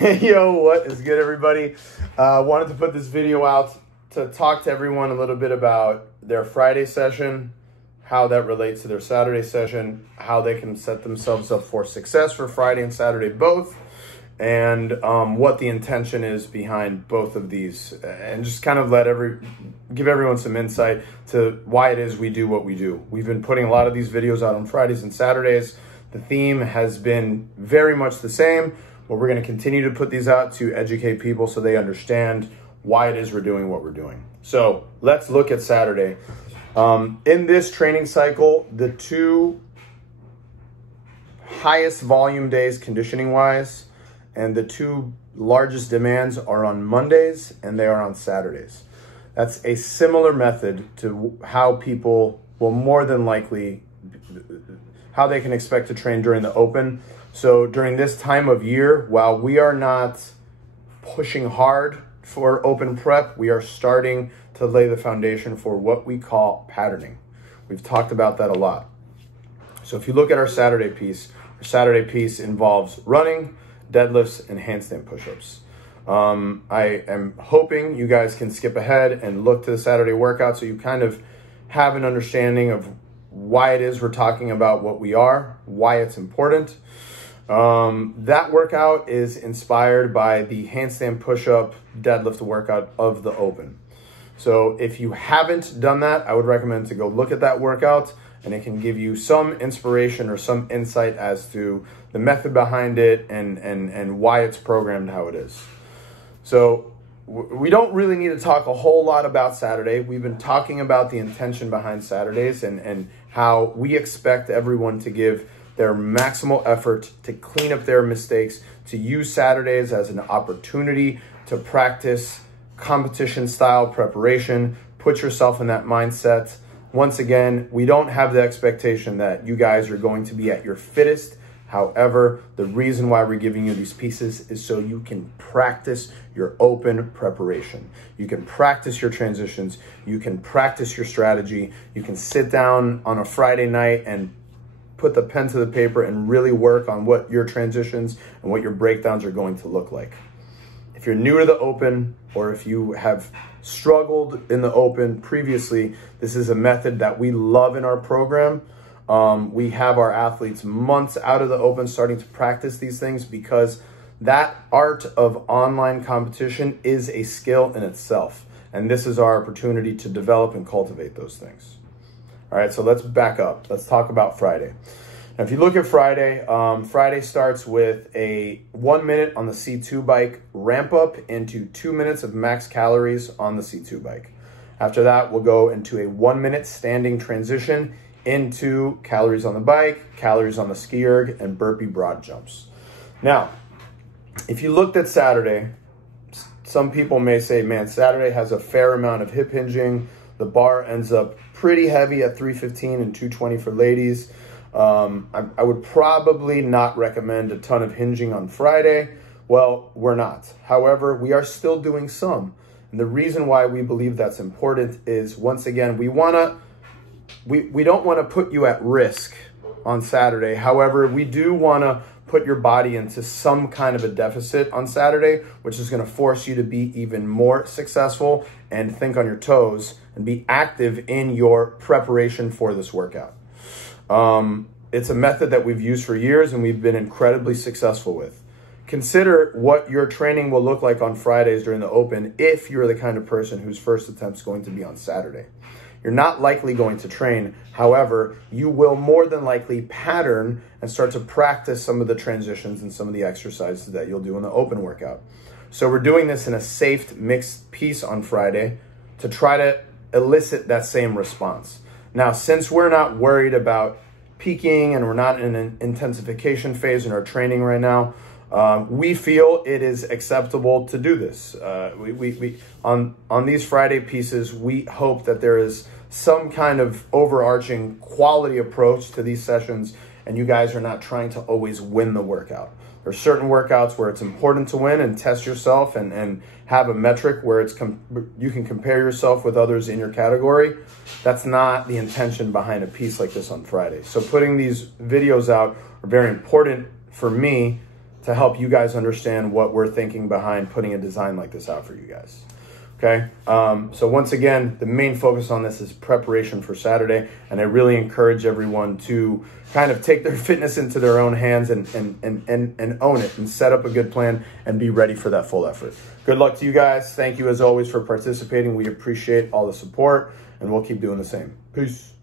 Yo, what is good, everybody? Wanted to put this video out to talk to everyone a little bit about their Friday session, how that relates to their Saturday session, how they can set themselves up for success for Friday and Saturday both, and what the intention is behind both of these, and just kind of give everyone some insight to why it is we do what we do. We've been putting a lot of these videos out on Fridays and Saturdays. The theme has been very much the same, but we're going to continue to put these out to educate people so they understand why it is we're doing what we're doing. So let's look at Saturday. In this training cycle, the two highest volume days conditioning wise and the two largest demands are on Mondays and they are on Saturdays. That's a similar method to how people will more than likely, how they can expect to train during the open. So during this time of year, while we are not pushing hard for open prep, we are starting to lay the foundation for what we call patterning. We've talked about that a lot. So if you look at our Saturday piece involves running, deadlifts, and handstand push-ups. I am hoping you guys can skip ahead and look to the Saturday workout so you kind of have an understanding of why it is we're talking about what we are, why it's important. That workout is inspired by the handstand push-up deadlift workout of the open. So if you haven't done that, I would recommend to go look at that workout, and it can give you some inspiration or some insight as to the method behind it and why it's programmed how it is. So we don't really need to talk a whole lot about Saturday. We've been talking about the intention behind Saturdays and how we expect everyone to give their maximal effort to clean up their mistakes, to use Saturdays as an opportunity to practice competition style preparation, put yourself in that mindset. Once again, we don't have the expectation that you guys are going to be at your fittest. However, the reason why we're giving you these pieces is so you can practice your open preparation. You can practice your transitions. You can practice your strategy. You can sit down on a Friday night and put the pen to the paper and really work on what your transitions and what your breakdowns are going to look like. If you're new to the open, or if you have struggled in the open previously, this is a method that we love in our program. We have our athletes months out of the open starting to practice these things because that art of online competition is a skill in itself. And this is our opportunity to develop and cultivate those things. All right, so let's back up. Let's talk about Friday. Now, if you look at Friday, Friday starts with a 1 minute on the C2 bike ramp up into 2 minutes of max calories on the C2 bike. After that, we'll go into a 1 minute standing transition into calories on the bike, calories on the ski erg, and burpee broad jumps. Now, if you looked at Saturday, some people may say, man, Saturday has a fair amount of hip hinging. The bar ends up pretty heavy at 315 and 220 for ladies. I would probably not recommend a ton of hinging on Friday. Well, we're not. However, we are still doing some. And the reason why we believe that's important is, once again, we don't want to put you at risk on Saturday. However, we do want to put your body into some kind of a deficit on Saturday, which is going to force you to be even more successful and think on your toes and be active in your preparation for this workout. It's a method that we've used for years and we've been incredibly successful with. Consider what your training will look like on Fridays during the open if you're the kind of person whose first attempt is going to be on Saturday. You're not likely going to train. However, you will more than likely pattern and start to practice some of the transitions and some of the exercises that you'll do in the open workout. So we're doing this in a safe mixed piece on Friday to try to elicit that same response. Now, since we're not worried about peaking and we're not in an intensification phase in our training right now, we feel it is acceptable to do this. On these Friday pieces, we hope that there is some kind of overarching quality approach to these sessions and you guys are not trying to always win the workout. There are certain workouts where it's important to win and test yourself and have a metric where you can compare yourself with others in your category. That's not the intention behind a piece like this on Friday. So putting these videos out are very important for me to help you guys understand what we're thinking behind putting a design like this out for you guys. Okay, so once again, the main focus on this is preparation for Saturday, and I really encourage everyone to kind of take their fitness into their own hands and own it and set up a good plan and be ready for that full effort. Good luck to you guys. Thank you as always for participating. We appreciate all the support, and we'll keep doing the same. Peace.